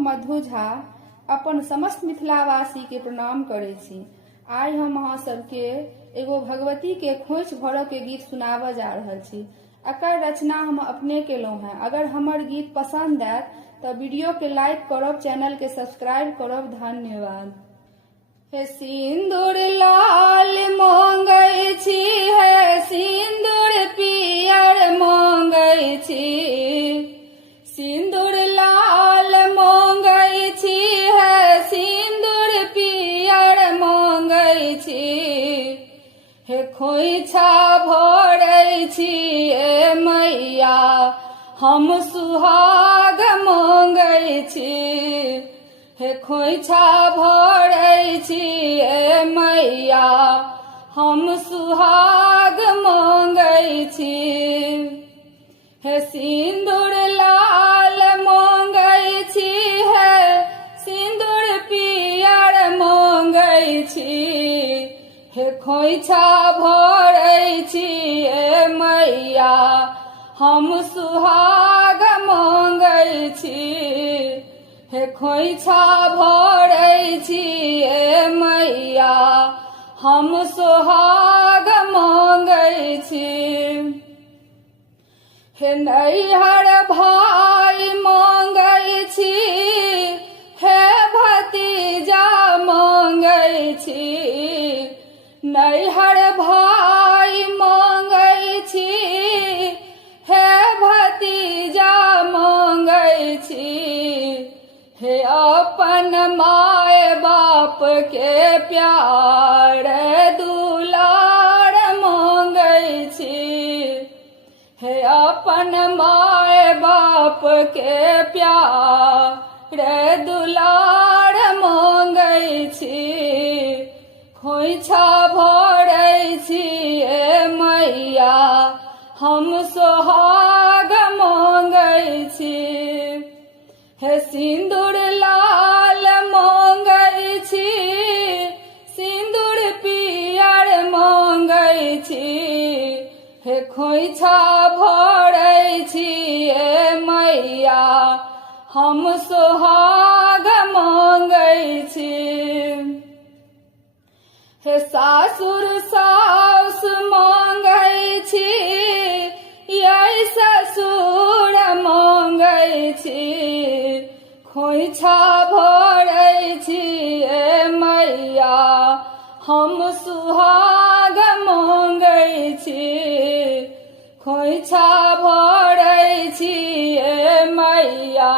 हम मधु झा अपन समस्त मिथिलावासी के प्रणाम करे छी। आइ हम अहाँ सबके एगो भगवती के खोइछ भरऽ के गीत सुनाबऽ जा रहल छी। एकर रचना हम अपने केलहुँ हैं। अगर हमर गीत पसंद आयत तो वीडियो के लाइक करब, चैनल के सब्सक्राइब करब। धन्यवाद। हे सिंदूर लाल मांगै छी, हे सिंदूर पियर मांगै छी, सिंदूर लाल मांगै छी, हे सिंदूर पियर मांगै छी, हे खोइछा भरै छी ए मैया हम सुहाग मांगै छी, हे खोइछा भरै छी ए मैया हम सुहाग मांगै छी, हे सिंदूर लाल मांगै छी, हे सिंदूर पियर मांगै छी, हे खोइछा भरै छी ए मैया हम सुहाग मांगै छी, हे खोइछा भरै छी ए मैया हम सुहाग मांगै छी, हे नैहर भाई मांगै छी, हे भतीजा मांगै छी, नैहर भाई मांगै छी, हे भतीजा मांगै छी, हे अपन माय बाप के प्यार दुलार मांगै छी, हे अपन माय बाप के प्यार दुलार मांगै छी, खोइछा भरै छी ए मैया हम सोहाग मांगै छी, हे सिंदूर लाल मांगै छी, सिंदूर पियर मांगै छी, हे खोइछा भरै छी ए मैया हम सोहाग मांगै छी, हे सासुर सास मांगै छी, ये ससुर मांगै छी, खोइछा भरै छी ए मैया हम सुहाग मांगै छी, खोइछा भरै छी ए मैया